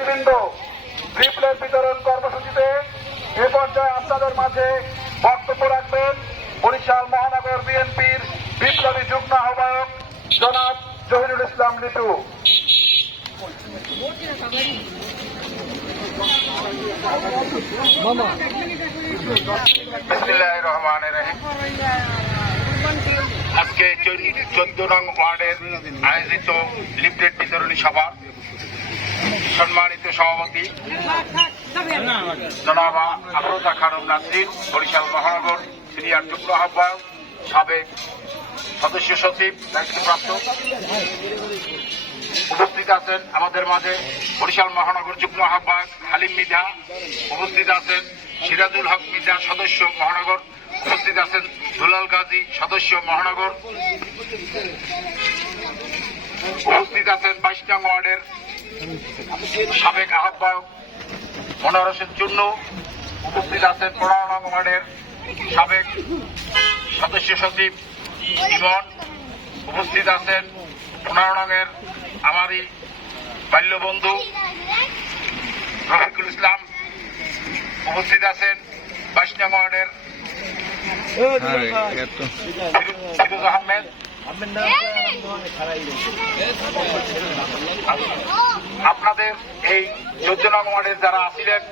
নেতৃবৃন্দ বিপ্লব বিতরণ কর্মসূচিতে এ পর্যায়ে আপনাদের মাঝে বক্তব্য রাখবেন বরিশাল মহানগর বিএনপির বিপ্লবী যুগ্ম আহ্বায়ক জনাব জহিরুল ইসলাম লিটু বিসমিল্লাহির রহমানির রহিম। আজকে চোদ্দ নং ওয়ার্ডের আয়োজিত লিফলেট বিতরণী সভা সভাপতি। জনাবা আফরোজা খানম নাসরিন, বরিশাল মহানগর সিনিয়র যুগ্ম আহ্বায়ক, সাবেক সদস্য সচিব, দায়িত্বপ্রাপ্ত। উপস্থিত আছেন আমাদের মাঝে বরিশাল মহানগর যুগ্ম আহ্বায়ক হালিম মিধা। উপস্থিত আছেন সিরাজুল হক মিধা, সদস্য মহানগর। উপস্থিত আছেন দুলাল গাজী, সদস্য মহানগর। আছেন বাইশ নং ওয়ার্ডের সাবেক আহ্বায়ক মনোহর হোসেন চূর্ণ উপস্থিত আছেন পনেরো নং ওয়ার্ডের সাবেক সদস্য সচিব ইমন উপস্থিত আছেন পনেরো নঙের আমারই বাল্যবন্ধু রফিকুল ইসলাম উপস্থিত আছেন বাইশ নং ওয়ার্ডের ফিরোজ আহমেদ আপনাদের এই যোজনা কুমারের যারা আছিলেন